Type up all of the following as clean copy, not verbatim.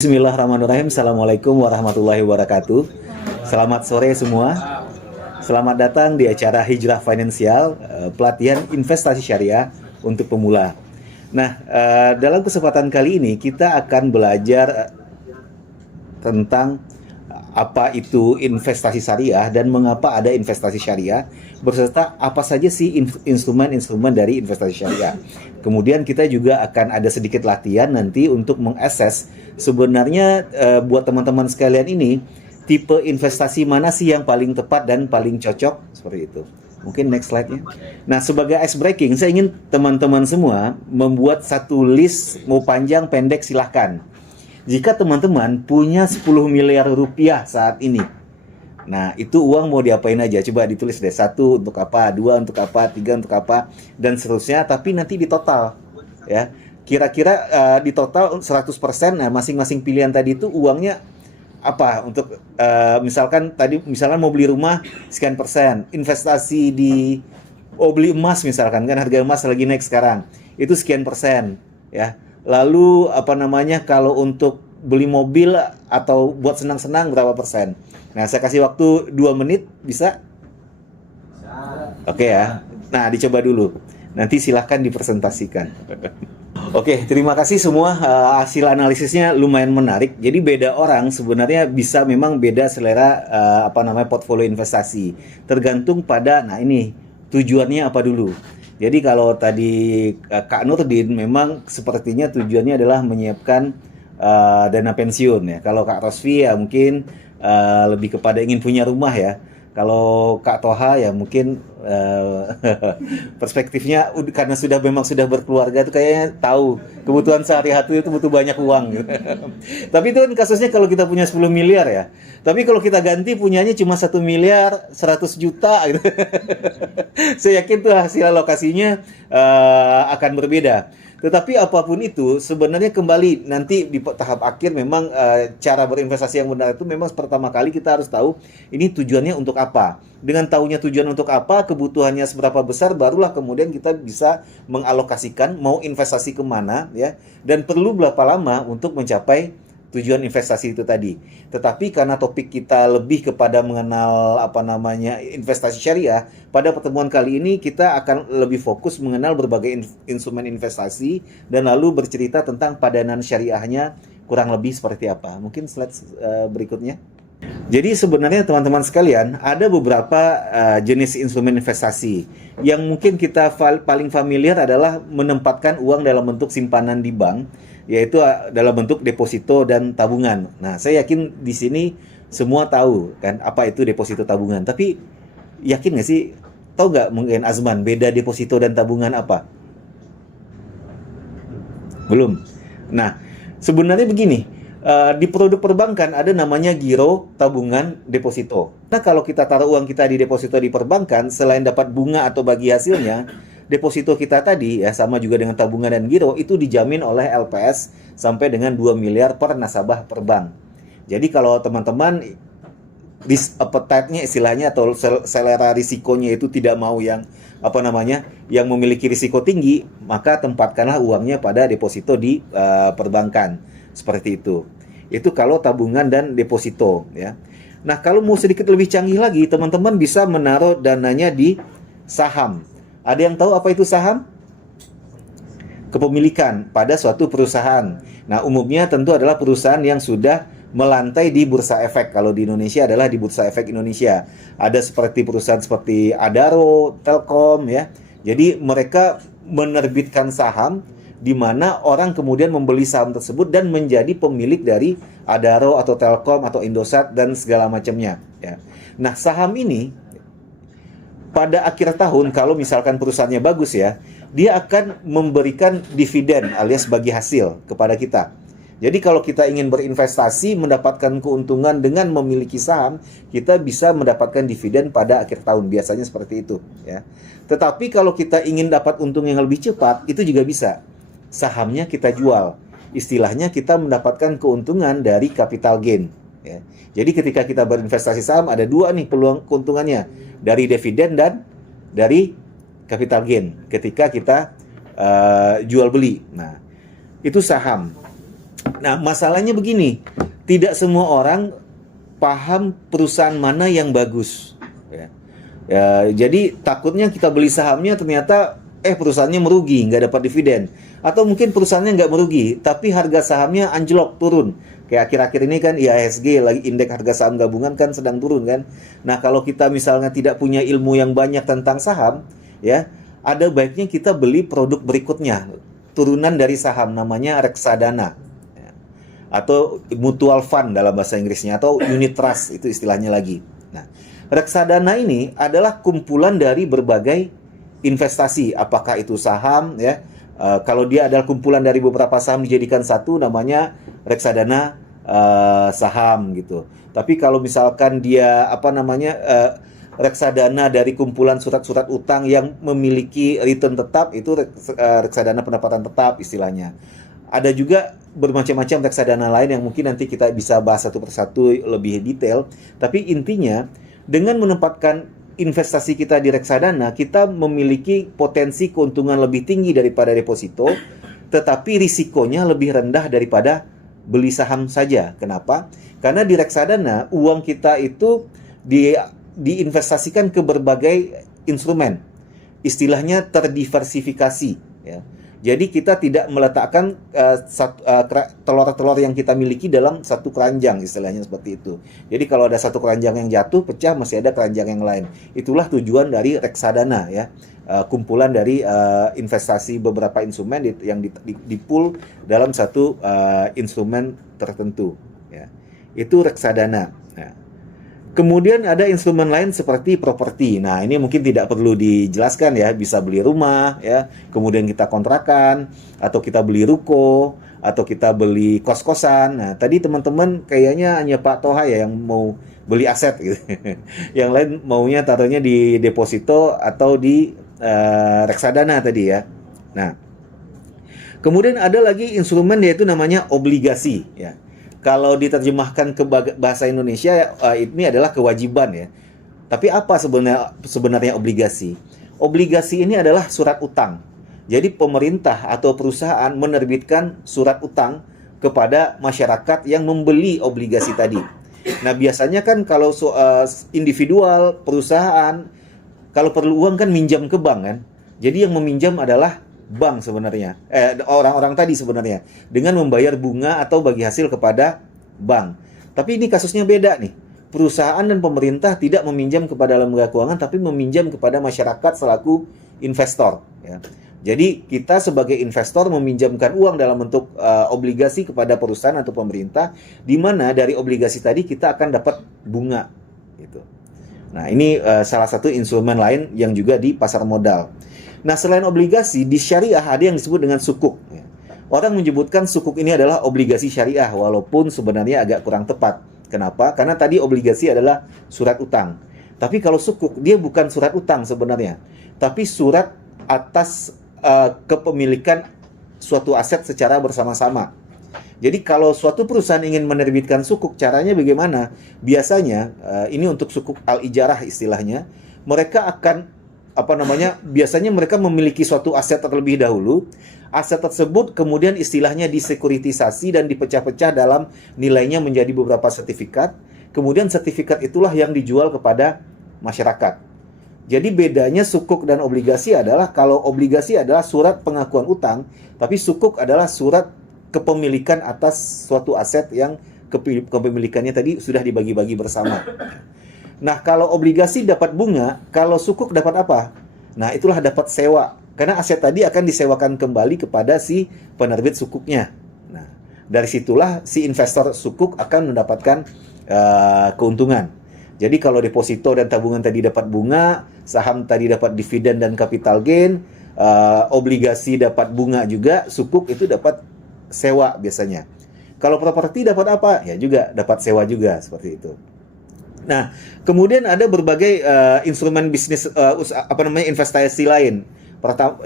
Bismillahirrahmanirrahim. Assalamualaikum warahmatullahi wabarakatuh. Selamat sore semua. Selamat datang di acara Hijrah Finansial, pelatihan investasi syariah untuk pemula. Nah, dalam kesempatan kali ini kita akan belajar tentang apa itu investasi syariah dan mengapa ada investasi syariah, beserta apa saja sih instrumen-instrumen dari investasi syariah. Kemudian kita juga akan ada sedikit latihan nanti untuk mengakses sebenarnya buat teman-teman sekalian ini tipe investasi mana sih yang paling tepat dan paling cocok, seperti itu. Mungkin next slide-nya. Nah, sebagai ice breaking, saya ingin teman-teman semua membuat satu list, mau panjang pendek silahkan. Jika teman-teman punya 10 miliar rupiah saat ini, nah itu uang mau diapain aja? Coba ditulis deh, 1 untuk apa, 2 untuk apa, 3 untuk apa, dan seterusnya. Tapi nanti di total, ya. Kira-kira di total 100%, nah masing-masing pilihan tadi itu uangnya apa? Untuk misalkan mau beli rumah sekian persen, investasi di beli emas misalkan, kan harga emas lagi naik sekarang, itu sekian persen, ya. Lalu kalau untuk beli mobil atau buat senang-senang berapa persen? Nah, saya kasih waktu 2 menit, bisa? Oke ya. Nah, dicoba dulu. Nanti silahkan dipresentasikan. Oke, terima kasih semua. Hasil analisisnya lumayan menarik. Jadi beda orang sebenarnya bisa memang beda selera portfolio investasi. Tergantung pada, nah ini tujuannya apa dulu. Jadi kalau tadi Kak Nurdin memang sepertinya tujuannya adalah menyiapkan dana pensiun ya. Kalau Kak Rosfi ya mungkin lebih kepada ingin punya rumah ya. Kalau Kak Toha ya mungkin perspektifnya karena memang sudah berkeluarga itu kayaknya tahu kebutuhan sehari-hari itu butuh banyak uang gitu. Tapi itu kan kasusnya kalau kita punya 10 miliar ya. Tapi kalau kita ganti punyanya cuma 1 miliar 100 juta gitu. Saya yakin tuh hasil alokasinya akan berbeda. Tetapi apapun itu sebenarnya kembali nanti di tahap akhir memang cara berinvestasi yang benar itu memang pertama kali kita harus tahu ini tujuannya untuk apa. Dengan tahunya tujuan untuk apa, kebutuhannya seberapa besar, barulah kemudian kita bisa mengalokasikan mau investasi kemana ya, dan perlu berapa lama untuk mencapai tujuan investasi itu tadi. Tetapi karena topik kita lebih kepada mengenal investasi syariah, pada pertemuan kali ini kita akan lebih fokus mengenal berbagai instrumen investasi dan lalu bercerita tentang padanan syariahnya kurang lebih seperti apa. Mungkin slide berikutnya. Jadi sebenarnya teman-teman sekalian, ada beberapa jenis instrumen investasi. Yang mungkin kita paling familiar adalah menempatkan uang dalam bentuk simpanan di bank, yaitu dalam bentuk deposito dan tabungan. Nah, saya yakin di sini semua tahu kan apa itu deposito tabungan. Tapi yakin nggak sih, tahu nggak mungkin Azman beda deposito dan tabungan apa? Belum. Nah, sebenarnya begini. Di produk perbankan ada namanya giro, tabungan, deposito. Nah, kalau kita taruh uang kita di deposito di perbankan, selain dapat bunga atau bagi hasilnya, deposito kita tadi ya sama juga dengan tabungan dan giro itu dijamin oleh LPS sampai dengan 2 miliar per nasabah per bank. Jadi kalau teman-teman risk appetite-nya istilahnya atau selera risikonya itu tidak mau yang yang memiliki risiko tinggi, maka tempatkanlah uangnya pada deposito di perbankan. Seperti itu. Itu kalau tabungan dan deposito ya. Nah, kalau mau sedikit lebih canggih lagi, teman-teman bisa menaruh dananya di saham. Ada yang tahu apa itu saham? Kepemilikan pada suatu perusahaan. Nah, umumnya tentu adalah perusahaan yang sudah melantai di Bursa Efek. Kalau di Indonesia adalah di Bursa Efek Indonesia. Ada seperti perusahaan seperti Adaro, Telkom ya. Jadi mereka menerbitkan saham di mana orang kemudian membeli saham tersebut dan menjadi pemilik dari Adaro atau Telkom atau Indosat dan segala macamnya ya. Nah, saham ini pada akhir tahun kalau misalkan perusahaannya bagus ya, dia akan memberikan dividen alias bagi hasil kepada kita. Jadi kalau kita ingin berinvestasi mendapatkan keuntungan dengan memiliki saham, kita bisa mendapatkan dividen pada akhir tahun, biasanya seperti itu ya. Tetapi kalau kita ingin dapat untung yang lebih cepat, itu juga bisa. Sahamnya kita jual. Istilahnya kita mendapatkan keuntungan dari capital gain ya. Jadi ketika kita berinvestasi saham ada dua nih peluang keuntungannya, dari dividen dan dari capital gain ketika kita jual beli. Nah, itu saham. Nah, masalahnya begini, tidak semua orang paham perusahaan mana yang bagus. Ya. Ya, jadi takutnya kita beli sahamnya ternyata perusahaannya merugi, nggak dapat dividen. Atau mungkin perusahaannya nggak merugi, tapi harga sahamnya anjlok, turun. Kayak akhir-akhir ini kan IHSG lagi, indeks harga saham gabungan kan sedang turun kan. Nah, kalau kita misalnya tidak punya ilmu yang banyak tentang saham, ya, ada baiknya kita beli produk berikutnya, turunan dari saham namanya reksadana. Ya. Atau mutual fund dalam bahasa Inggrisnya, atau unit trust itu istilahnya lagi. Nah, reksadana ini adalah kumpulan dari berbagai investasi, apakah itu saham, ya. Kalau dia adalah kumpulan dari beberapa saham dijadikan satu, namanya reksadana saham gitu. Tapi kalau misalkan dia reksadana dari kumpulan surat-surat utang yang memiliki return tetap, itu reksadana pendapatan tetap istilahnya. Ada juga bermacam-macam reksadana lain yang mungkin nanti kita bisa bahas satu persatu lebih detail. Tapi intinya, dengan menempatkan investasi kita di reksadana, kita memiliki potensi keuntungan lebih tinggi daripada deposito, tetapi risikonya lebih rendah daripada beli saham saja. Kenapa? Karena di reksadana, uang kita itu diinvestasikan ke berbagai instrumen. Istilahnya terdiversifikasi, ya. Jadi kita tidak meletakkan telur-telur yang kita miliki dalam satu keranjang, istilahnya seperti itu. Jadi kalau ada satu keranjang yang jatuh, pecah, masih ada keranjang yang lain. Itulah tujuan dari reksadana, ya. Kumpulan dari investasi beberapa instrumen yang di-pool dalam satu instrumen tertentu, ya. Itu reksadana. Nah, kemudian ada instrumen lain seperti properti. Nah, ini mungkin tidak perlu dijelaskan ya, bisa beli rumah ya, kemudian kita kontrakan, atau kita beli ruko, atau kita beli kos-kosan. Nah, tadi teman-teman kayaknya hanya Pak Toha ya yang mau beli aset gitu. Yang lain maunya taruhnya di deposito atau di reksadana tadi ya. Nah, kemudian ada lagi instrumen yaitu namanya obligasi ya. Kalau diterjemahkan ke bahasa Indonesia, ini adalah kewajiban ya. Tapi apa sebenarnya obligasi? Obligasi ini adalah surat utang. Jadi pemerintah atau perusahaan menerbitkan surat utang kepada masyarakat yang membeli obligasi tadi. Nah, biasanya kan kalau individual, perusahaan, kalau perlu uang kan minjam ke bank kan. Jadi yang meminjam adalah bank sebenarnya, orang-orang tadi sebenarnya, dengan membayar bunga atau bagi hasil kepada bank. Tapi ini kasusnya beda nih. Perusahaan dan pemerintah tidak meminjam kepada lembaga keuangan, tapi meminjam kepada masyarakat selaku investor. Ya. Jadi kita sebagai investor meminjamkan uang dalam bentuk obligasi kepada perusahaan atau pemerintah, di mana dari obligasi tadi kita akan dapat bunga. Gitu. Nah, ini salah satu instrumen lain yang juga di pasar modal. Nah, selain obligasi, di syariah ada yang disebut dengan sukuk. Orang menyebutkan sukuk ini adalah obligasi syariah, walaupun sebenarnya agak kurang tepat. Kenapa? Karena tadi obligasi adalah surat utang. Tapi kalau sukuk, dia bukan surat utang sebenarnya, tapi surat atas kepemilikan suatu aset secara bersama-sama. Jadi kalau suatu perusahaan ingin menerbitkan sukuk, caranya bagaimana? Biasanya, ini untuk sukuk al-ijarah istilahnya, mereka akan biasanya mereka memiliki suatu aset terlebih dahulu. Aset tersebut kemudian istilahnya disekuritisasi dan dipecah-pecah dalam nilainya menjadi beberapa sertifikat. Kemudian sertifikat itulah yang dijual kepada masyarakat. Jadi bedanya sukuk dan obligasi adalah, kalau obligasi adalah surat pengakuan utang, tapi sukuk adalah surat kepemilikan atas suatu aset yang kepemilikannya tadi sudah dibagi-bagi bersama. Nah, kalau obligasi dapat bunga, kalau sukuk dapat apa? Nah, itulah dapat sewa. Karena aset tadi akan disewakan kembali kepada si penerbit sukuknya. Nah, dari situlah si investor sukuk akan mendapatkan keuntungan. Jadi kalau deposito dan tabungan tadi dapat bunga, saham tadi dapat dividen dan capital gain, obligasi dapat bunga juga, sukuk itu dapat sewa biasanya. Kalau properti dapat apa? Ya juga dapat sewa juga, seperti itu. Nah, kemudian ada berbagai instrumen bisnis, investasi lain.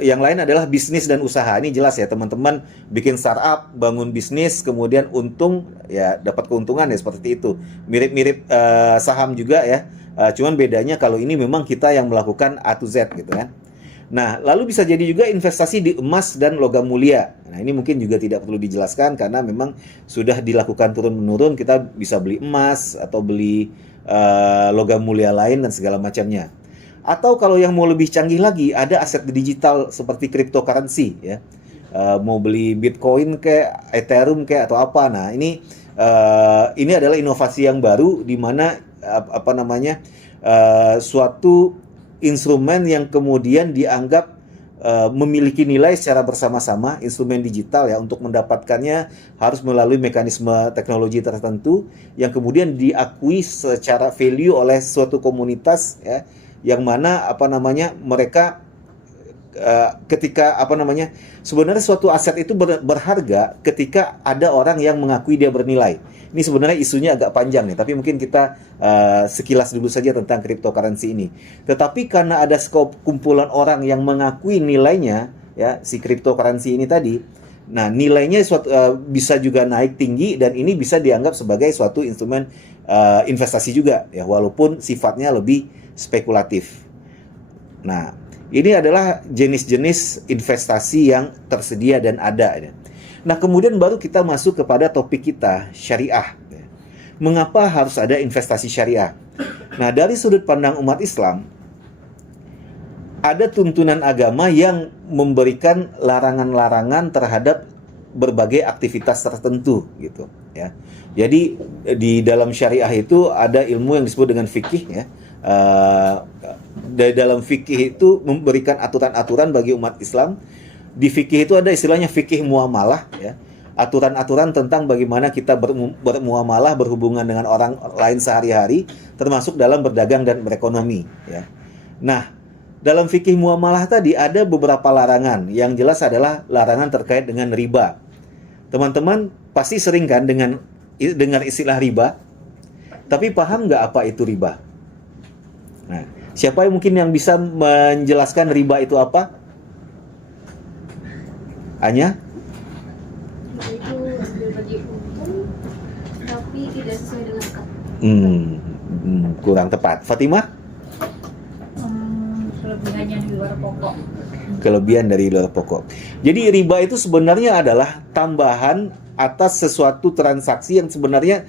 Yang lain adalah bisnis dan usaha. Ini jelas ya teman-teman, bikin startup, bangun bisnis, kemudian untung, ya dapat keuntungan ya seperti itu. Mirip-mirip saham juga ya. Cuman bedanya kalau ini memang kita yang melakukan A to Z gitu kan. Nah, lalu bisa jadi juga investasi di emas dan logam mulia. Nah, ini mungkin juga tidak perlu dijelaskan karena memang sudah dilakukan turun-menurun. Kita bisa beli emas atau beli logam mulia lain dan segala macamnya. Atau kalau yang mau lebih canggih lagi, ada aset digital seperti cryptocurrency ya. Mau beli Bitcoin kayak Ethereum kayak atau apa. Nah, ini adalah inovasi yang baru di mana suatu instrumen yang kemudian dianggap memiliki nilai secara bersama-sama, instrumen digital ya, untuk mendapatkannya harus melalui mekanisme teknologi tertentu yang kemudian diakui secara value oleh suatu komunitas ya, yang mana mereka ketika sebenarnya suatu aset itu berharga ketika ada orang yang mengakui dia bernilai. Ini sebenarnya isunya agak panjang nih, tapi mungkin kita sekilas dulu saja tentang cryptocurrency ini. Tetapi karena ada kumpulan orang yang mengakui nilainya ya, si cryptocurrency ini tadi, nah nilainya bisa juga naik tinggi dan ini bisa dianggap sebagai suatu instrumen investasi juga ya, walaupun sifatnya lebih spekulatif. Nah, ini adalah jenis-jenis investasi yang tersedia dan ada. Nah, kemudian baru kita masuk kepada topik kita, syariah. Mengapa harus ada investasi syariah? Nah, dari sudut pandang umat Islam, ada tuntunan agama yang memberikan larangan-larangan terhadap berbagai aktivitas tertentu gitu ya. Jadi di dalam syariah itu ada ilmu yang disebut dengan fikih ya. Dari dalam fikih itu memberikan aturan-aturan bagi umat Islam. Di fikih itu ada istilahnya fikih muamalah ya. Aturan-aturan tentang bagaimana kita bermuamalah, berhubungan dengan orang lain sehari-hari, termasuk dalam berdagang dan berekonomi ya. Nah, dalam fikih muamalah tadi ada beberapa larangan. Yang jelas adalah larangan terkait dengan riba. Teman-teman pasti sering kan dengar istilah riba, tapi paham nggak apa itu riba? Nah, siapa yang mungkin yang bisa menjelaskan riba itu apa? Anya? Itu berbagi untung, tapi tidak sesuai dengan akad. Kurang tepat. Fatimah? Kelebihannya di luar pokok. Kelebihan dari luar pokok. Jadi riba itu sebenarnya adalah tambahan atas sesuatu transaksi yang sebenarnya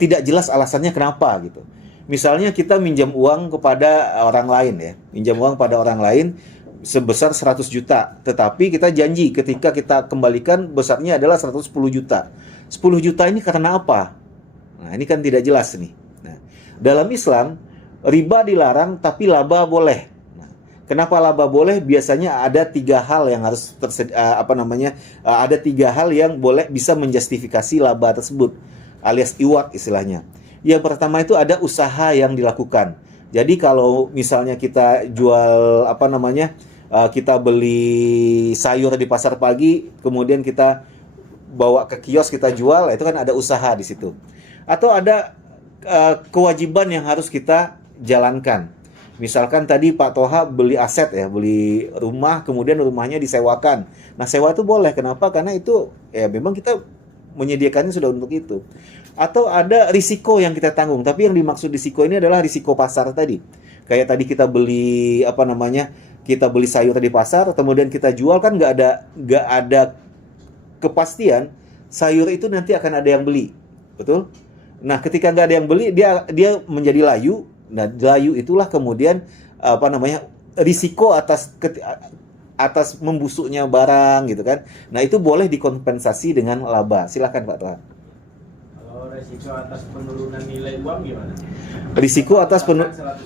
tidak jelas alasannya kenapa gitu. Misalnya kita minjam uang kepada orang lain ya, minjam uang pada orang lain sebesar 100 juta, tetapi kita janji ketika kita kembalikan besarnya adalah 110 juta. 10 juta ini karena apa? Nah, ini kan tidak jelas nih. Nah, dalam Islam riba dilarang tapi laba boleh. Kenapa laba boleh? Biasanya ada 3 hal yang harus ada 3 hal yang boleh bisa menjustifikasi laba tersebut, alias iwat istilahnya. Yang pertama itu ada usaha yang dilakukan. Jadi kalau misalnya kita jual kita beli sayur di pasar pagi, kemudian kita bawa ke kios kita jual, itu kan ada usaha di situ. Atau ada kewajiban yang harus kita jalankan. Misalkan tadi Pak Toha beli aset ya, beli rumah, kemudian rumahnya disewakan. Nah, sewa itu boleh. Kenapa? Karena itu ya memang kita menyediakannya sudah untuk itu. Atau ada risiko yang kita tanggung. Tapi yang dimaksud risiko ini adalah risiko pasar tadi. Kayak tadi kita beli kita beli sayur di pasar, kemudian kita jual, kan nggak ada kepastian sayur itu nanti akan ada yang beli, betul? Nah, ketika nggak ada yang beli, dia menjadi layu. Nah, layu itulah kemudian risiko atas membusuknya barang gitu kan. Nah, itu boleh dikompensasi dengan laba. Silakan Pak Toha. Kalau risiko atas penurunan nilai uang gimana? Risiko atas 100 juta,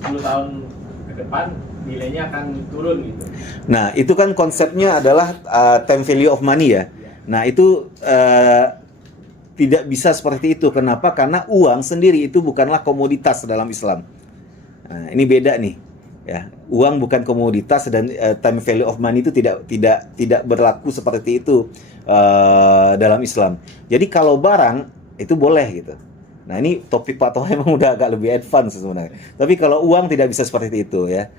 10 tahun ke depan nilainya akan turun gitu. Nah, itu kan konsepnya adalah time value of money ya. Nah, itu tidak bisa seperti itu. Kenapa? Karena uang sendiri itu bukanlah komoditas dalam Islam. Nah, ini beda nih. Ya, uang bukan komoditas dan time value of money itu tidak berlaku seperti itu dalam Islam. Jadi kalau barang itu boleh gitu. Nah, ini topik Pak Toha memang udah agak lebih advance sebenarnya. Tapi kalau uang tidak bisa seperti itu ya.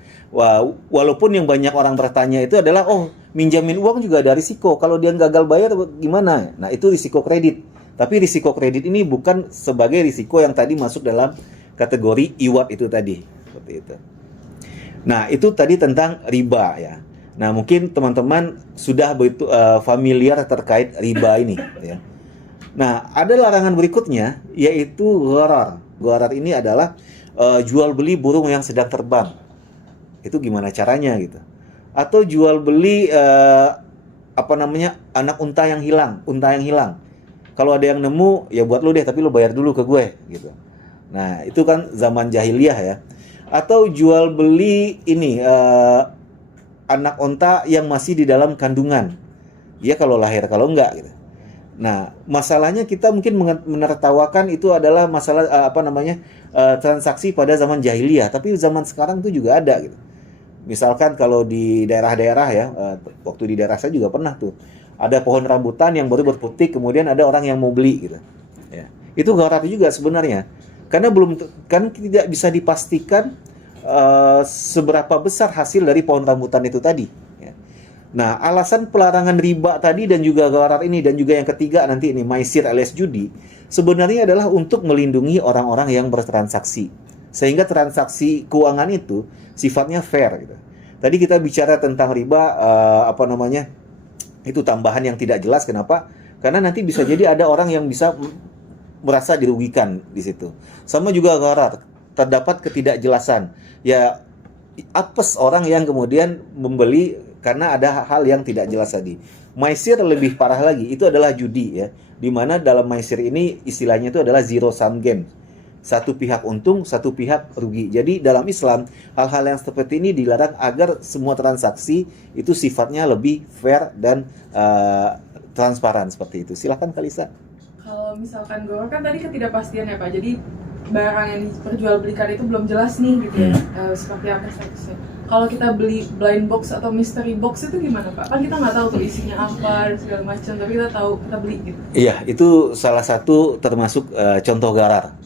Walaupun yang banyak orang bertanya itu adalah, minjamin uang juga ada risiko. Kalau dia gagal bayar gimana? Nah, itu risiko kredit. Tapi risiko kredit ini bukan sebagai risiko yang tadi masuk dalam kategori iwat itu tadi. Seperti itu. Nah, itu tadi tentang riba ya. Nah, mungkin teman-teman sudah begitu familiar terkait riba ini ya. Nah, ada larangan berikutnya yaitu gharar. Gharar ini adalah jual beli burung yang sedang terbang. Itu gimana caranya gitu. Atau jual beli anak unta yang hilang. Kalau ada yang nemu ya buat lu deh, tapi lu bayar dulu ke gue gitu. Nah, itu kan zaman jahiliyah ya. Atau jual beli ini anak unta yang masih di dalam kandungan. Dia kalau lahir, kalau enggak gitu. Nah, masalahnya kita mungkin menertawakan itu adalah masalah transaksi pada zaman jahiliyah, tapi zaman sekarang itu juga ada gitu. Misalkan kalau di daerah-daerah ya, waktu di daerah saya juga pernah tuh, ada pohon rambutan yang baru berputik, kemudian ada orang yang mau beli gitu. Ya. Itu gharar juga sebenarnya, karena tidak bisa dipastikan seberapa besar hasil dari pohon rambutan itu tadi. Ya. Nah, alasan pelarangan riba tadi dan juga gharar ini dan juga yang ketiga nanti ini maisir alias judi, sebenarnya adalah untuk melindungi orang-orang yang bertransaksi. Sehingga transaksi keuangan itu sifatnya fair gitu. Tadi kita bicara tentang riba itu tambahan yang tidak jelas. Kenapa? Karena nanti bisa jadi ada orang yang bisa merasa dirugikan di situ. Sama juga gharar, terdapat ketidakjelasan. Ya apes orang yang kemudian membeli karena ada hal yang tidak jelas tadi. Maisir lebih parah lagi, itu adalah judi ya. Di mana dalam maisir ini istilahnya itu adalah zero sum game. Satu pihak untung, satu pihak rugi. Jadi dalam Islam, hal-hal yang seperti ini dilarang agar semua transaksi itu sifatnya lebih fair dan transparan seperti itu. Silahkan Kalisa. Kalau misalkan gue kan tadi ketidakpastian ya Pak, jadi barang yang diperjualbelikan itu belum jelas nih gitu ya, seperti apa statusnya. Kalau kita beli blind box atau mystery box itu gimana Pak? Kan kita nggak tahu tuh isinya apa dan segala macam, tapi kita tahu kita beli gitu. Iya, itu salah satu termasuk contoh gharar.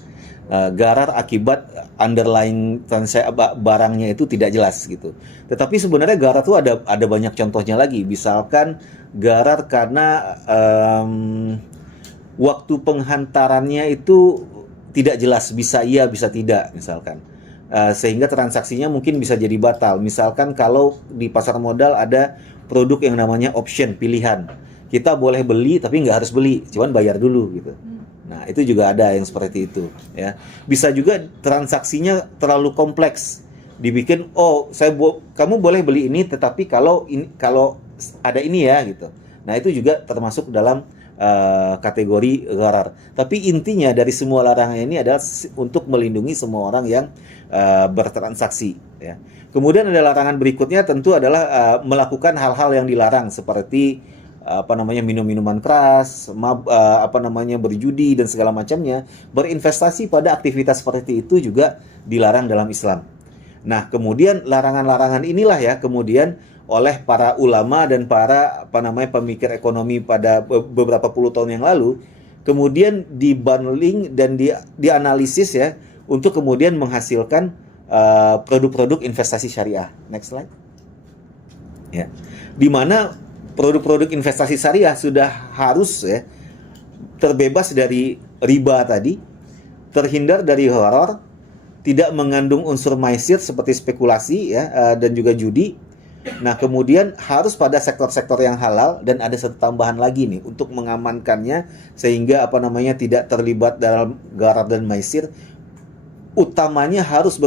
Gharar akibat underlying barangnya itu tidak jelas gitu. Tetapi sebenarnya gharar itu ada banyak contohnya lagi. Misalkan gharar karena waktu penghantarannya itu tidak jelas, bisa iya bisa tidak misalkan. Sehingga transaksinya mungkin bisa jadi batal. Misalkan kalau di pasar modal ada produk yang namanya option, pilihan. Kita boleh beli tapi nggak harus beli, cuman bayar dulu gitu. Nah, itu juga ada yang seperti itu ya. Bisa juga transaksinya terlalu kompleks. Dibikin kamu boleh beli ini tetapi kalau ada ini ya gitu. Nah, itu juga termasuk dalam kategori gharar. Tapi intinya dari semua larangan ini adalah untuk melindungi semua orang yang bertransaksi ya. Kemudian ada larangan berikutnya tentu adalah melakukan hal-hal yang dilarang seperti minum-minuman keras, berjudi dan segala macamnya. Berinvestasi pada aktivitas seperti itu juga dilarang dalam Islam. Nah, kemudian larangan-larangan inilah ya kemudian oleh para ulama dan para pemikir ekonomi pada beberapa puluh tahun yang lalu kemudian dibundling dan dianalisis ya untuk kemudian menghasilkan produk-produk investasi syariah. Next slide. Ya. Di mana produk-produk investasi syariah sudah harus ya terbebas dari riba tadi, terhindar dari gharar, tidak mengandung unsur maisir seperti spekulasi ya dan juga judi. Nah, kemudian harus pada sektor-sektor yang halal dan ada satu tambahan lagi nih untuk mengamankannya sehingga tidak terlibat dalam gharar dan maisir. Utamanya harus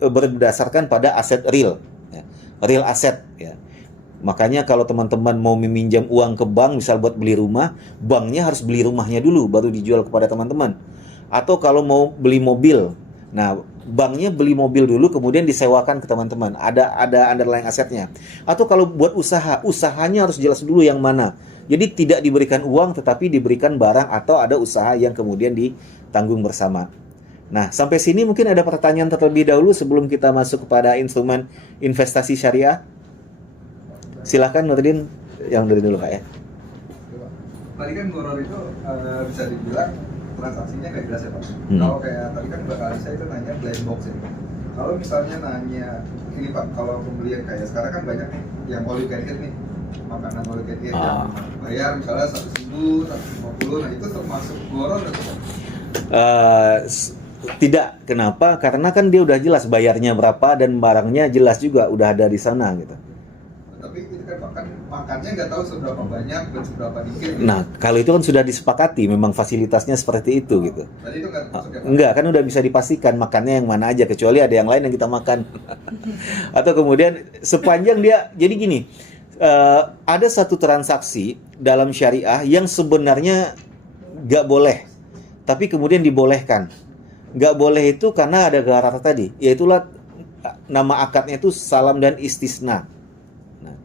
berdasarkan pada aset real, ya. Real aset ya. Makanya kalau teman-teman mau meminjam uang ke bank, misal buat beli rumah, banknya harus beli rumahnya dulu, baru dijual kepada teman-teman. Atau kalau mau beli mobil, nah banknya beli mobil dulu, kemudian disewakan ke teman-teman. Ada underlying asetnya. Atau kalau buat usahanya harus jelas dulu yang mana. Jadi tidak diberikan uang, tetapi diberikan barang atau ada usaha yang kemudian ditanggung bersama. Nah, sampai sini mungkin ada pertanyaan terlebih dahulu sebelum kita masuk kepada instrumen investasi syariah. Silahkan Nurdin, yang dari dulu Kak ya. Tadi kan gharar itu bisa dibilang transaksinya nggak jelas ya Pak. Kalau kayak tadi kan Mbak Alisa itu nanya blind box ya. Kalau misalnya nanya ini Pak, kalau pembelian kayak sekarang kan banyak nih yang all you can eat nih, makanan all you can eat yang bayar misalnya 100.000, 150, nah itu termasuk gharar atau Pak? Tidak, kenapa? Karena kan dia udah jelas bayarnya berapa dan barangnya jelas juga udah ada di sana gitu. Tapi itu kan makannya nggak tahu seberapa banyak dan seberapa dikit. Nah, kalau itu kan sudah disepakati, memang fasilitasnya seperti itu gitu. Tadi itu nggak masuk ya, Pak? Enggak, kan udah bisa dipastikan makannya yang mana aja, kecuali ada yang lain yang kita makan. Atau kemudian sepanjang dia, jadi gini, ada satu transaksi dalam syariah yang sebenarnya nggak boleh, tapi kemudian dibolehkan. Nggak boleh itu karena ada gharar tadi, yaitulah nama akadnya itu salam dan istisna. Nah,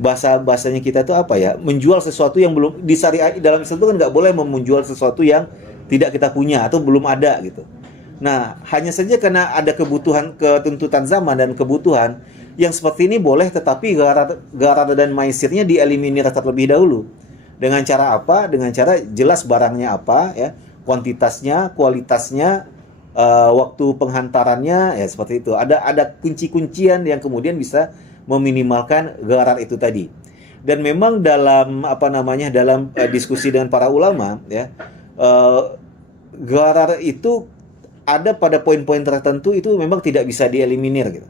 bahasanya kita itu apa ya? Menjual sesuatu yang belum di syariah dalam Islam itu kan nggak boleh menjual sesuatu yang tidak kita punya atau belum ada gitu. Nah, hanya saja karena ada kebutuhan, ketuntutan zaman dan kebutuhan yang seperti ini boleh, tetapi gharar dan maisirnya dieliminir terlebih dahulu. Dengan cara apa? Dengan cara jelas barangnya apa, ya, kuantitasnya, kualitasnya, waktu penghantarannya, ya seperti itu. Ada kunci-kuncian yang kemudian bisa meminimalkan gharar itu tadi. Dan memang dalam dalam diskusi dengan para ulama, ya, gharar itu ada pada poin-poin tertentu itu memang tidak bisa dieliminir gitu.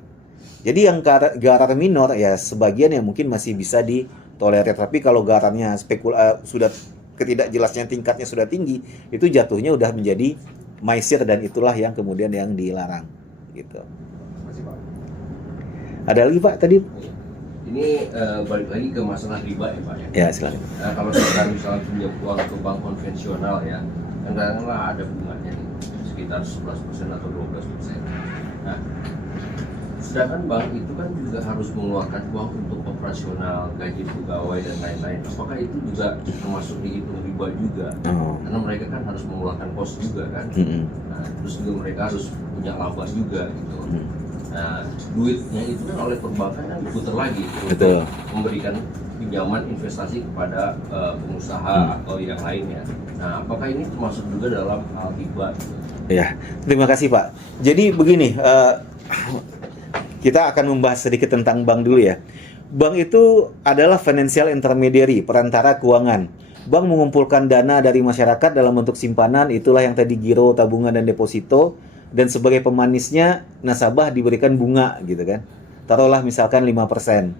Jadi yang gharar minor ya sebagian yang mungkin masih bisa ditolerir, tapi kalau ghararnya sudah ketidakjelasnya tingkatnya sudah tinggi, itu jatuhnya udah menjadi maisir dan itulah yang kemudian yang dilarang gitu. Masih, Pak. Ada lagi Pak tadi? Ini balik lagi ke masalah riba ya Pak ya. Ya silakan. Kalau kita misalnya pinjam uang ke bank konvensional ya, kadang-kadang ada bunganya nih, sekitar 11% atau 12%. Nah, sedangkan bank itu kan juga harus mengeluarkan uang untuk operasional, gaji pegawai dan lain-lain. Apakah itu juga termasuk dihitung riba juga? Karena mereka kan harus mengeluarkan kos juga kan. Nah, terus juga mereka harus punya laba juga gitu. Nah, duitnya itu kan oleh perbankan kan diputar lagi untuk memberikan pinjaman investasi kepada pengusaha atau yang lainnya. Nah, apakah ini termasuk juga dalam hal riba? Ya, terima kasih Pak. Jadi begini, kita akan membahas sedikit tentang bank dulu ya. Bank itu adalah financial intermediary, perantara keuangan. Bank mengumpulkan dana dari masyarakat dalam bentuk simpanan, itulah yang tadi giro, tabungan, dan deposito. Dan sebagai pemanisnya, nasabah diberikan bunga gitu kan. Taruhlah misalkan 5%.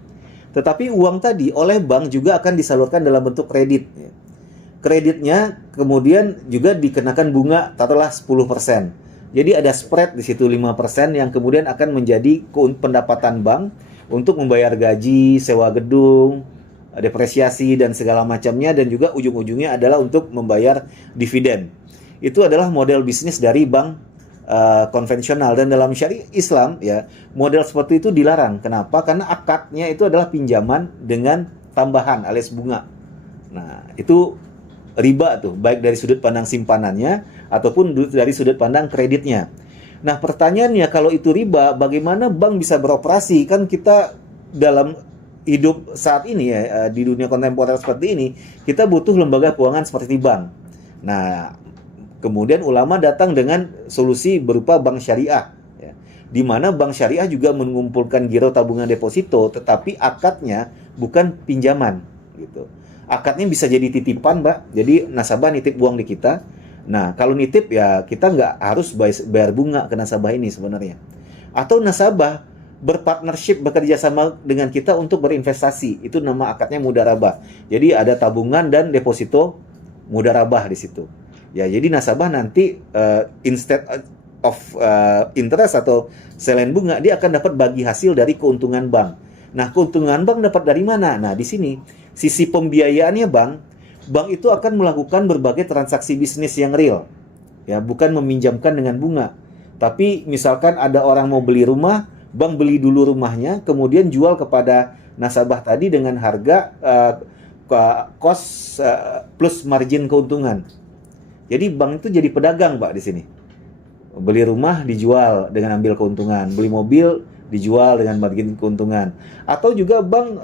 Tetapi uang tadi oleh bank juga akan disalurkan dalam bentuk kredit. Kreditnya kemudian juga dikenakan bunga, taruhlah 10%. Jadi ada spread di situ 5% yang kemudian akan menjadi pendapatan bank untuk membayar gaji, sewa gedung, depresiasi dan segala macamnya, dan juga ujung-ujungnya adalah untuk membayar dividen. Itu adalah model bisnis dari bank konvensional, dan dalam syariah Islam ya model seperti itu dilarang. Kenapa? Karena akadnya itu adalah pinjaman dengan tambahan alias bunga. Nah, itu riba tuh, baik dari sudut pandang simpanannya ataupun dari sudut pandang kreditnya. Nah, pertanyaannya kalau itu riba, bagaimana bank bisa beroperasi? Kan kita dalam hidup saat ini ya, di dunia kontemporer seperti ini, kita butuh lembaga keuangan seperti bank. Nah, kemudian ulama datang dengan solusi berupa bank syariah, ya, di mana bank syariah juga mengumpulkan giro tabungan deposito, tetapi akadnya bukan pinjaman, gitu. Akadnya bisa jadi titipan, Mbak. Jadi nasabah nitip uang di kita. Nah, kalau nitip ya kita nggak harus bayar bunga ke nasabah ini sebenarnya. Atau nasabah berpartnership, bekerja sama dengan kita untuk berinvestasi. Itu nama akadnya mudharabah. Jadi ada tabungan dan deposito mudharabah di situ. Ya, jadi nasabah nanti instead of interest atau selain bunga, dia akan dapat bagi hasil dari keuntungan bank. Nah, keuntungan bank dapat dari mana? Nah, di sini sisi pembiayaannya bank itu akan melakukan berbagai transaksi bisnis yang real. Ya, bukan meminjamkan dengan bunga. Tapi misalkan ada orang mau beli rumah, bank beli dulu rumahnya, kemudian jual kepada nasabah tadi dengan harga cost plus margin keuntungan. Jadi bank itu jadi pedagang, Pak, di sini. Beli rumah dijual dengan ambil keuntungan, beli mobil dijual dengan margin keuntungan. Atau juga bank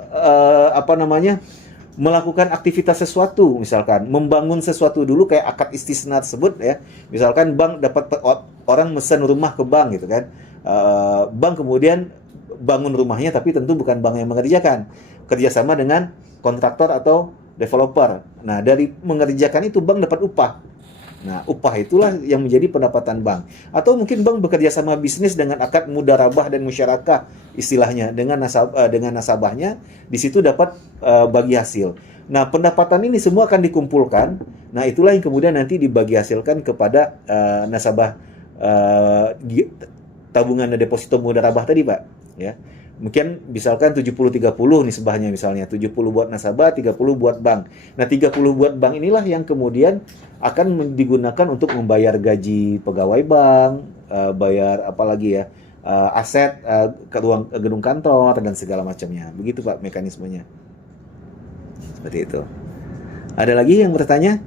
melakukan aktivitas sesuatu, misalkan membangun sesuatu dulu kayak akad istisna tersebut ya. Misalkan bank dapat orang mesen rumah ke bank gitu kan. Bank kemudian bangun rumahnya, tapi tentu bukan bank yang mengerjakan. Kerjasama dengan kontraktor atau developer. Nah, dari mengerjakan itu bank dapat upah. Nah, upah itulah yang menjadi pendapatan bank. Atau mungkin bank bekerja sama bisnis dengan akad mudarabah dan musyarakah istilahnya dengan nasabahnya, di situ dapat bagi hasil. Nah, pendapatan ini semua akan dikumpulkan. Nah, itulah yang kemudian nanti dibagi hasilkan kepada nasabah tabungan dan deposito mudarabah tadi, Pak, ya. Mungkin misalkan 70-30 nisbahnya misalnya, 70 buat nasabah, 30 buat bank. Nah, 30 buat bank inilah yang kemudian akan digunakan untuk membayar gaji pegawai bank, bayar apalagi ya, aset ke gedung kantor dan segala macamnya. Begitu Pak mekanismenya. Seperti itu. Ada lagi yang bertanya?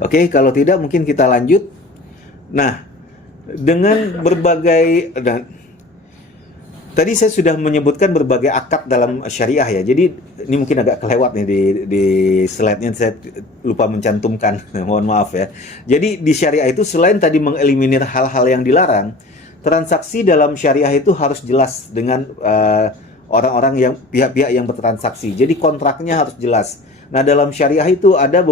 Oke, kalau tidak mungkin kita lanjut. Nah, dengan berbagai tadi saya sudah menyebutkan berbagai akad dalam syariah ya. Jadi ini mungkin agak kelewat nih di slide-nya, saya lupa mencantumkan. Mohon maaf ya. Jadi di syariah itu selain tadi mengeliminir hal-hal yang dilarang, transaksi dalam syariah itu harus jelas dengan orang-orang yang pihak-pihak yang bertransaksi. Jadi kontraknya harus jelas. Nah, dalam syariah itu ada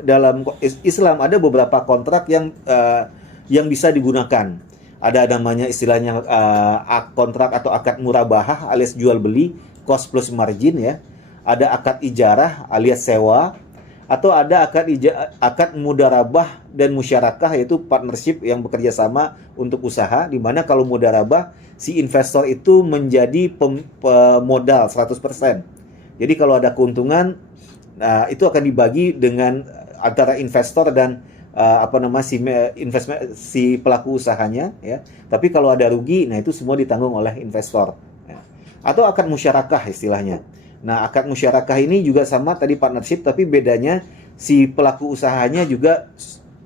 dalam Islam ada beberapa kontrak yang bisa digunakan. Ada namanya istilahnya kontrak atau akad murabahah alias jual beli, cost plus margin ya. Ada akad ijarah alias sewa, atau ada akad mudarabah dan musyarakah yaitu partnership yang bekerja sama untuk usaha, di mana kalau mudarabah si investor itu menjadi pemodal 100%. Jadi kalau ada keuntungan itu akan dibagi dengan antara investor dan si pelaku usahanya ya. Tapi kalau ada rugi, nah itu semua ditanggung oleh investor ya. Atau akad musyarakah istilahnya. Nah, akad musyarakah ini juga sama tadi partnership, tapi bedanya si pelaku usahanya juga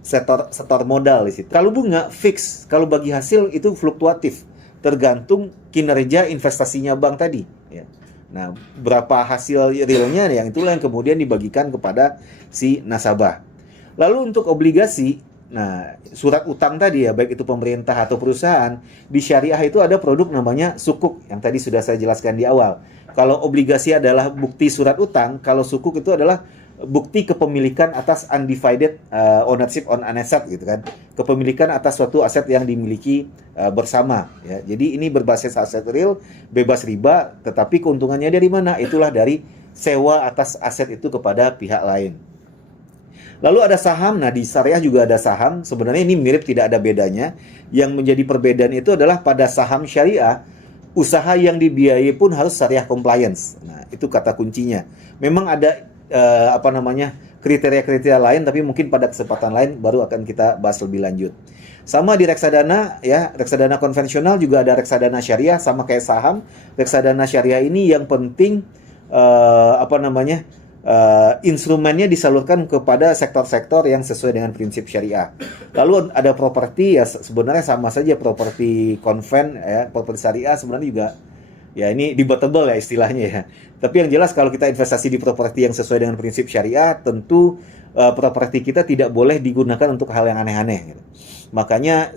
setor modal di situ. Kalau bunga fix, kalau bagi hasil itu fluktuatif, tergantung kinerja investasinya bank tadi ya. Nah, berapa hasil realnya yang itulah yang kemudian dibagikan kepada si nasabah. Lalu untuk obligasi, nah surat utang tadi ya, baik itu pemerintah atau perusahaan, di syariah itu ada produk namanya sukuk, yang tadi sudah saya jelaskan di awal. Kalau obligasi adalah bukti surat utang, kalau sukuk itu adalah bukti kepemilikan atas undivided ownership on an asset gitu kan. Kepemilikan atas suatu aset yang dimiliki bersama ya. Jadi ini berbasis aset real, bebas riba, tetapi keuntungannya dari mana? Itulah dari sewa atas aset itu kepada pihak lain. Lalu ada saham. Nah, di syariah juga ada saham. Sebenarnya ini mirip, tidak ada bedanya. Yang menjadi perbedaan itu adalah pada saham syariah, usaha yang dibiayai pun harus syariah compliance. Nah, itu kata kuncinya. Memang ada kriteria-kriteria lain, tapi mungkin pada kesempatan lain baru akan kita bahas lebih lanjut. Sama di reksadana ya, reksadana konvensional juga ada reksadana syariah, sama kayak saham. Reksadana syariah ini yang penting instrumennya disalurkan kepada sektor-sektor yang sesuai dengan prinsip syariah. Lalu ada properti ya, sebenarnya sama saja properti konven ya, properti syariah sebenarnya juga ya ini debatable ya istilahnya ya. Tapi yang jelas kalau kita investasi di properti yang sesuai dengan prinsip syariah, tentu properti kita tidak boleh digunakan untuk hal yang aneh-aneh gitu. Makanya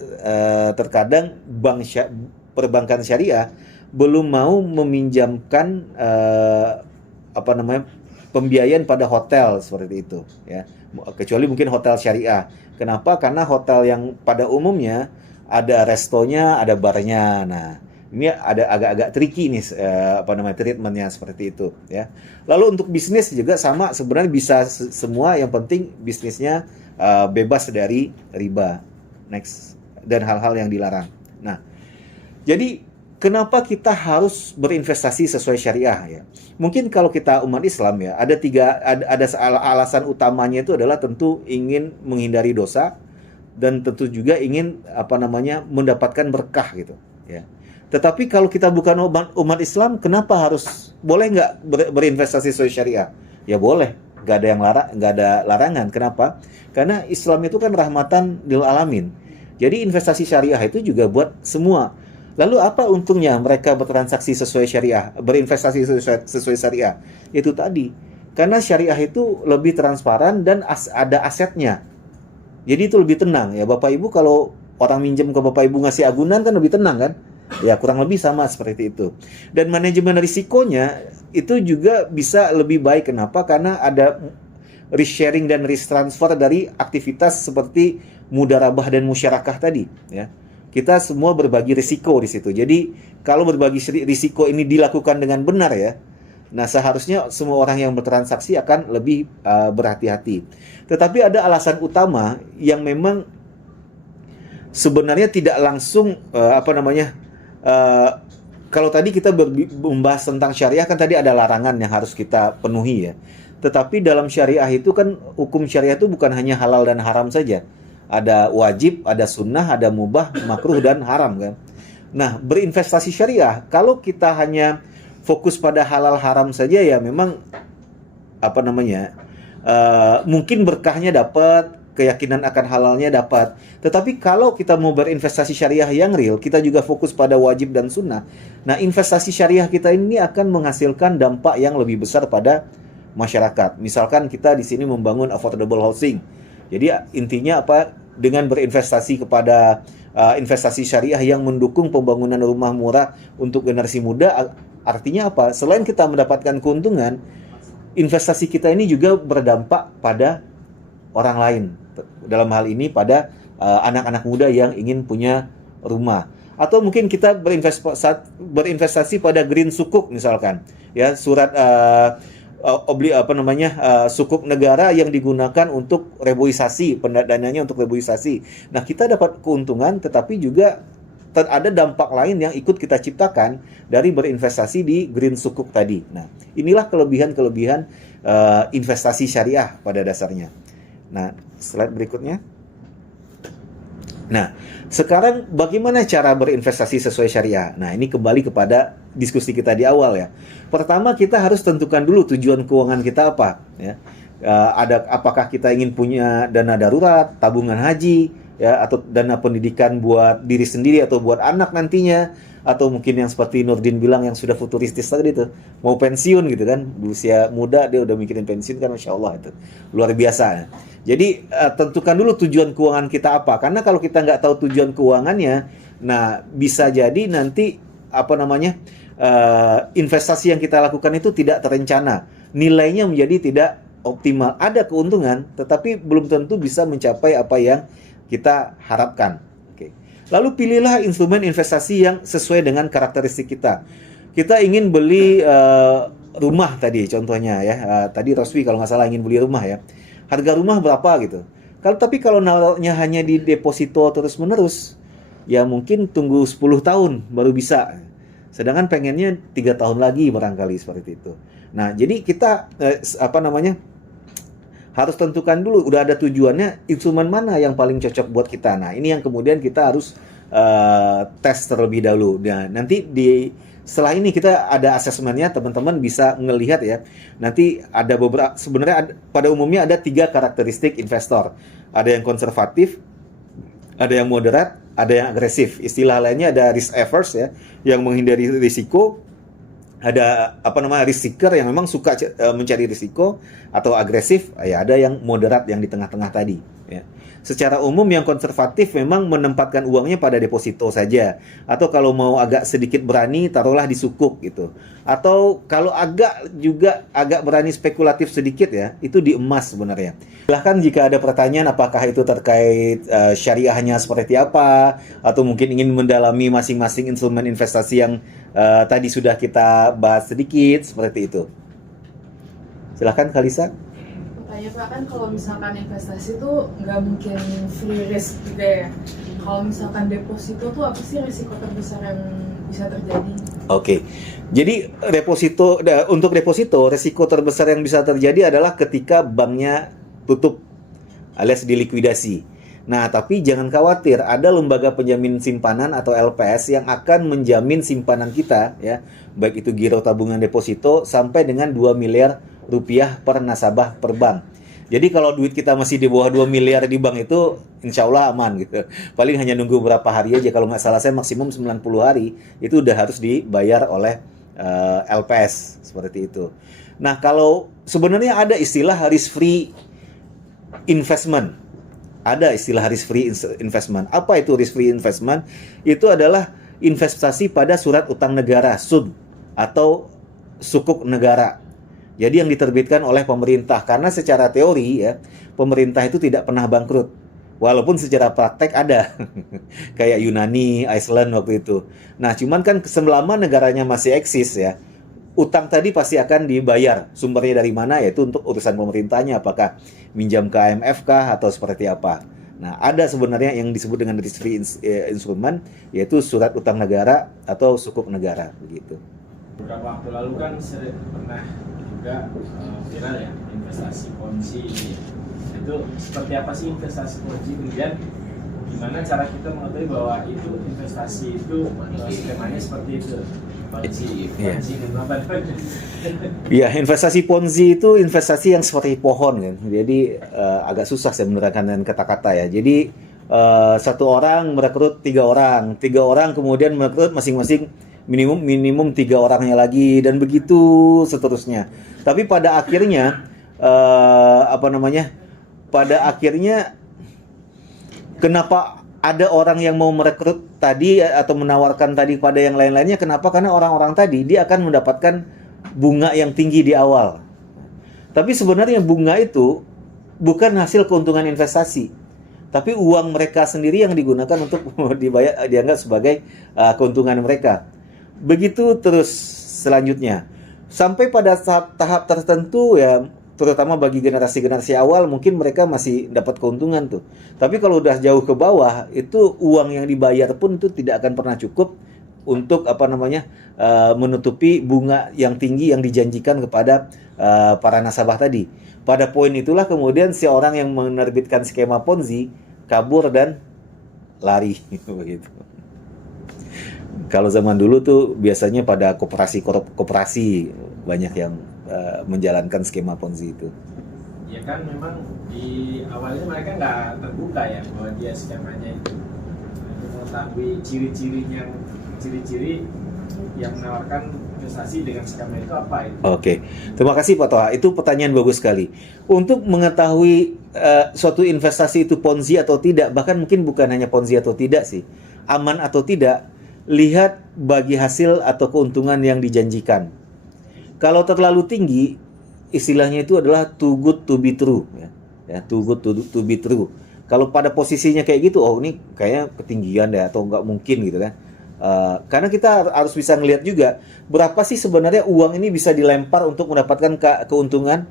terkadang perbankan syariah belum mau meminjamkan pembiayaan pada hotel seperti itu ya, kecuali mungkin hotel syariah. Kenapa? Karena hotel yang pada umumnya ada restonya, ada barnya. Nah, ini ada agak-agak tricky nih treatmentnya seperti itu ya. Lalu untuk bisnis juga sama, sebenarnya bisa semua, yang penting bisnisnya bebas dari riba. Next, dan hal-hal yang dilarang. Nah, jadi kenapa kita harus berinvestasi sesuai syariah ya? Mungkin kalau kita umat Islam ya, ada alasan utamanya itu adalah tentu ingin menghindari dosa, dan tentu juga ingin mendapatkan berkah gitu ya. Tetapi kalau kita bukan umat Islam, kenapa boleh nggak berinvestasi sesuai syariah? Ya boleh, nggak ada larangan. Kenapa? Karena Islam itu kan rahmatan lil alamin. Jadi investasi syariah itu juga buat semua. Lalu apa untungnya mereka bertransaksi sesuai syariah, berinvestasi sesuai syariah? Itu tadi, karena syariah itu lebih transparan dan ada asetnya. Jadi itu lebih tenang ya. Bapak Ibu kalau orang minjem ke Bapak Ibu ngasih agunan kan lebih tenang kan? Ya kurang lebih sama seperti itu. Dan manajemen risikonya itu juga bisa lebih baik. Kenapa? Karena ada risk sharing dan risk transfer dari aktivitas seperti mudharabah dan musyarakah tadi, ya. Kita semua berbagi risiko di situ. Jadi kalau berbagi risiko ini dilakukan dengan benar, ya, nah seharusnya semua orang yang bertransaksi akan lebih berhati-hati. Tetapi ada alasan utama yang memang sebenarnya tidak langsung kalau tadi kita membahas tentang syariah, kan tadi ada larangan yang harus kita penuhi, ya. Tetapi dalam syariah itu kan, hukum syariah itu bukan hanya halal dan haram saja. Ada wajib, ada sunnah, ada mubah, makruh, dan haram, kan. Nah, berinvestasi syariah, kalau kita hanya fokus pada halal haram saja, ya memang mungkin berkahnya dapat, keyakinan akan halalnya dapat. Tetapi kalau kita mau berinvestasi syariah yang real, kita juga fokus pada wajib dan sunnah. Nah, investasi syariah kita ini akan menghasilkan dampak yang lebih besar pada masyarakat. Misalkan kita di sini membangun affordable housing. Jadi intinya apa? Dengan berinvestasi kepada investasi syariah yang mendukung pembangunan rumah murah untuk generasi muda, artinya apa? Selain kita mendapatkan keuntungan, investasi kita ini juga berdampak pada orang lain. Dalam hal ini pada anak-anak muda yang ingin punya rumah. Atau mungkin kita berinvestasi pada green sukuk misalkan, ya, surat sukuk negara yang digunakan untuk reboisasi, dananya untuk reboisasi. Nah, kita dapat keuntungan, tetapi juga ada dampak lain yang ikut kita ciptakan dari berinvestasi di green sukuk tadi. Nah, inilah kelebihan-kelebihan investasi syariah pada dasarnya. Nah, slide berikutnya. Nah, sekarang bagaimana cara berinvestasi sesuai syariah? Nah, ini kembali kepada diskusi kita di awal, ya. Pertama, kita harus tentukan dulu tujuan keuangan kita apa, ya. Apakah kita ingin punya dana darurat, tabungan haji, ya, atau dana pendidikan buat diri sendiri atau buat anak nantinya, atau mungkin yang seperti Nurdin bilang yang sudah futuristis tadi itu, mau pensiun gitu kan, di usia muda dia udah mikirin pensiun kan, Masya Allah, itu luar biasa. Jadi tentukan dulu tujuan keuangan kita apa, karena kalau kita nggak tahu tujuan keuangannya, nah bisa jadi nanti investasi yang kita lakukan itu tidak terencana, nilainya menjadi tidak optimal, ada keuntungan tetapi belum tentu bisa mencapai apa yang kita harapkan. Oke. Lalu pilihlah instrumen investasi yang sesuai dengan karakteristik kita. Kita ingin beli rumah tadi contohnya, ya. Tadi Roswi kalau nggak salah ingin beli rumah, ya. Harga rumah berapa gitu. Tapi kalau naruhnya hanya di deposito terus-menerus, ya mungkin tunggu 10 tahun baru bisa. Sedangkan pengennya 3 tahun lagi barangkali seperti itu. Nah, jadi kita harus tentukan dulu, udah ada tujuannya, instrumen mana yang paling cocok buat kita. Nah, ini yang kemudian kita harus tes terlebih dahulu. Nah, nanti setelah ini kita ada asesmennya, teman-teman bisa ngelihat, ya. Nanti ada sebenarnya pada umumnya ada 3 karakteristik investor. Ada yang konservatif, ada yang moderat, ada yang agresif. Istilah lainnya ada risk averse, ya, yang menghindari risiko. Ada risk seeker yang memang suka mencari risiko, atau agresif, ya ada yang moderat yang di tengah-tengah tadi, ya. Secara umum yang konservatif memang menempatkan uangnya pada deposito saja, atau kalau mau agak sedikit berani taruhlah di sukuk gitu. Atau kalau agak berani spekulatif sedikit, ya, itu di emas sebenarnya. Silahkan jika ada pertanyaan apakah itu terkait syariahnya seperti apa, atau mungkin ingin mendalami masing-masing instrumen investasi yang tadi sudah kita bahas sedikit, seperti itu. Silahkan Kalisa. Tanya Pak, kan kalau misalkan investasi tuh nggak mungkin free risk juga, ya. Kalau misalkan deposito tuh apa sih risiko terbesar yang bisa terjadi? Oke. Jadi untuk deposito risiko terbesar yang bisa terjadi adalah ketika banknya tutup alias dilikuidasi. Nah, tapi jangan khawatir, ada lembaga penjamin simpanan atau LPS yang akan menjamin simpanan kita, ya, baik itu giro tabungan deposito sampai dengan 2 miliar rupiah per nasabah per bank. Jadi kalau duit kita masih di bawah 2 miliar di bank itu insya Allah aman gitu. Paling hanya nunggu berapa hari aja, kalau nggak salah saya maksimum 90 hari itu udah harus dibayar oleh LPS seperti itu. Nah, kalau sebenarnya ada istilah risk free investment. Ada istilah risk free investment. Apa itu risk free investment? Itu adalah investasi pada surat utang negara, SUN, atau sukuk negara. Jadi yang diterbitkan oleh pemerintah, karena secara teori ya, pemerintah itu tidak pernah bangkrut. Walaupun secara praktek ada. Kayak Yunani, Iceland waktu itu. Nah, cuman kan selama negaranya masih eksis ya, utang tadi pasti akan dibayar. Sumbernya dari mana? Yaitu untuk urusan pemerintahnya, apakah minjam ke IMF kah atau seperti apa. Nah, ada sebenarnya yang disebut dengan registry instrument, yaitu surat utang negara atau sukuk negara begitu. Beberapa waktu lalu kan pernah juga viral ya investasi ponzi ini. Itu seperti apa sih investasi ponzi, kemudian gimana cara kita mengetahui bahwa itu investasi itu skemanya seperti itu? Ponzi apa? Ya, investasi ponzi itu investasi yang seperti pohon kan. Jadi agak susah saya menerangkan dengan kata-kata ya. Jadi satu orang merekrut tiga orang kemudian merekrut masing-masing minimum 3 orangnya lagi, dan begitu seterusnya. Tapi pada akhirnya pada akhirnya kenapa ada orang yang mau merekrut tadi atau menawarkan tadi pada yang lain-lainnya? Kenapa? Karena orang-orang tadi dia akan mendapatkan bunga yang tinggi di awal. Tapi sebenarnya bunga itu bukan hasil keuntungan investasi, tapi uang mereka sendiri yang digunakan untuk dianggap sebagai keuntungan mereka. Begitu terus selanjutnya. Sampai pada tahap tertentu ya, terutama bagi generasi-generasi awal mungkin mereka masih dapat keuntungan tuh. Tapi kalau udah jauh ke bawah, itu uang yang dibayar pun itu tidak akan pernah cukup untuk menutupi bunga yang tinggi yang dijanjikan kepada para nasabah tadi. Pada poin itulah kemudian si orang yang menerbitkan skema Ponzi kabur dan lari begitu. Kalau zaman dulu tuh biasanya pada koperasi banyak yang menjalankan skema Ponzi itu. Ya kan memang di awalnya mereka nggak terbuka ya bahwa dia skemanya itu. Untuk mengetahui ciri-ciri yang menawarkan investasi dengan skema itu apa itu? Oke, terima kasih Pak Toha. Itu pertanyaan bagus sekali. Untuk mengetahui suatu investasi itu Ponzi atau tidak, bahkan mungkin bukan hanya Ponzi atau tidak sih, aman atau tidak, lihat bagi hasil atau keuntungan yang dijanjikan. Kalau terlalu tinggi, istilahnya itu adalah too good to be true. Ya, too good to be true. Kalau pada posisinya kayak gitu, oh ini kayaknya ketinggian deh atau nggak mungkin gitu kan. Karena kita harus bisa ngelihat juga berapa sih sebenarnya uang ini bisa dilempar untuk mendapatkan keuntungan.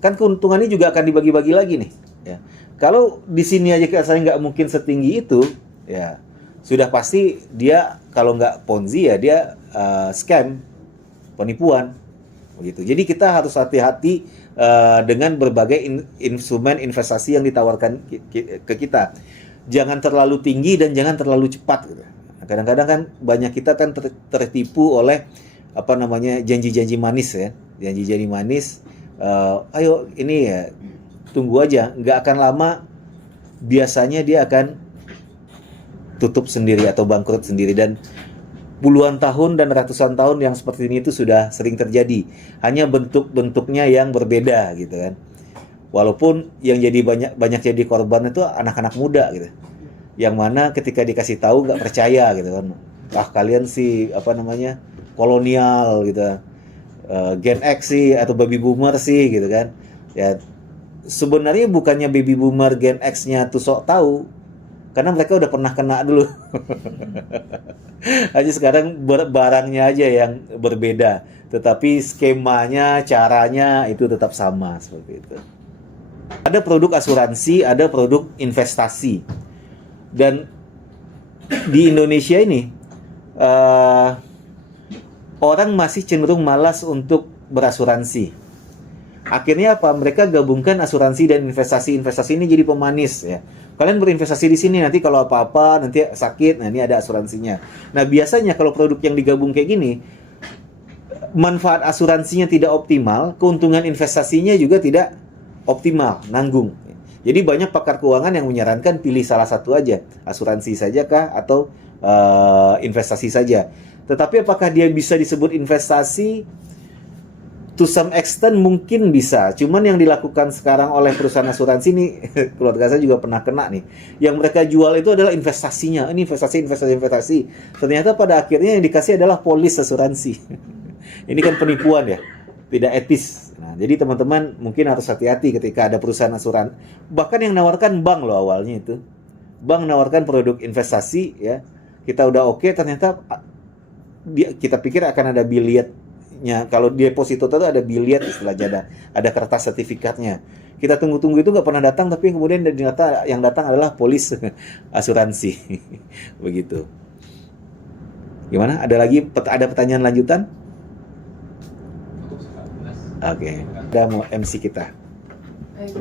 Kan keuntungannya juga akan dibagi-bagi lagi nih. Ya. Kalau di sini aja saya nggak mungkin setinggi itu, ya sudah pasti dia kalau nggak Ponzi ya dia scam, penipuan, begitu. Jadi kita harus hati-hati dengan berbagai instrumen investasi yang ditawarkan ke kita. Jangan terlalu tinggi dan jangan terlalu cepat. Gitu. Kadang-kadang kan banyak kita kan tertipu oleh janji-janji manis ya, janji-janji manis. Ayo ini ya tunggu aja, nggak akan lama biasanya dia akan tutup sendiri atau bangkrut sendiri, dan puluhan tahun dan ratusan tahun yang seperti ini itu sudah sering terjadi, hanya bentuk-bentuknya yang berbeda gitu kan. Walaupun yang jadi banyak jadi korban itu anak-anak muda gitu, yang mana ketika dikasih tahu nggak percaya gitu kan. Kalian sih kolonial gitu, Gen X sih atau baby boomer sih gitu kan. Ya sebenarnya bukannya baby boomer Gen X-nya tuh sok tahu, karena mereka udah pernah kena dulu. Hanya sekarang barangnya aja yang berbeda, tetapi skemanya, caranya itu tetap sama seperti itu. Ada produk asuransi, ada produk investasi. Dan di Indonesia ini orang masih cenderung malas untuk berasuransi. Akhirnya apa? Mereka gabungkan asuransi dan investasi. Investasi ini jadi pemanis ya. Kalian berinvestasi di sini, nanti kalau apa-apa, nanti sakit, nah ini ada asuransinya. Nah biasanya kalau produk yang digabung kayak gini, manfaat asuransinya tidak optimal, keuntungan investasinya juga tidak optimal, nanggung. Jadi banyak pakar keuangan yang menyarankan pilih salah satu aja, asuransi saja kah atau investasi saja. Tetapi apakah dia bisa disebut investasi? To some extent mungkin bisa. Cuman yang dilakukan sekarang oleh perusahaan asuransi ini, keluarga saya juga pernah kena nih. Yang mereka jual itu adalah investasinya. Ini investasi. Ternyata pada akhirnya yang dikasih adalah polis asuransi. Ini kan penipuan ya. tidak etis. Nah, jadi teman-teman mungkin harus hati-hati ketika ada perusahaan asuransi. Bahkan yang nawarkan bank loh awalnya itu. Bank nawarkan produk investasi ya. Kita udah oke, ternyata kita pikir akan ada bilietnya. Kalau deposito itu ada biliet istilahnya, ada kertas sertifikatnya. Kita tunggu-tunggu itu nggak pernah datang, tapi kemudian ternyata yang datang adalah polis asuransi. Begitu. Gimana? Ada pertanyaan lanjutan? Oke. Ada mau MC kita. Baik.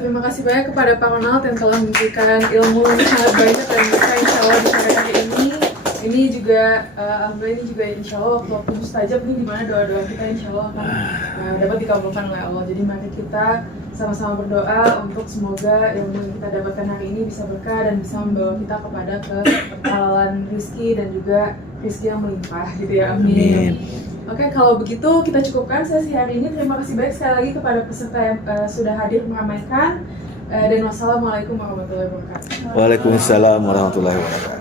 Terima kasih banyak kepada Pak Ronald yang telah memberikan ilmu yang sangat banyak dan bisa insya Allah di sore hari ini. Ini juga, alhamdulillah ini juga insya Allah waktu mustajab nih, dimana doa-doa kita insya Allah akan dapat dikabulkan oleh Allah. Jadi mari kita sama-sama berdoa untuk semoga ilmu yang kita dapatkan hari ini bisa berkah dan bisa membawa kita kepada kehalalan rezeki dan juga rezeki yang melimpah gitu ya. Amin. Oke, kalau begitu kita cukupkan sesi hari ini. Terima kasih banyak sekali lagi kepada peserta yang sudah hadir meramaikan. Dan wassalamualaikum warahmatullahi wabarakatuh. Waalaikumsalam warahmatullahi wabarakatuh.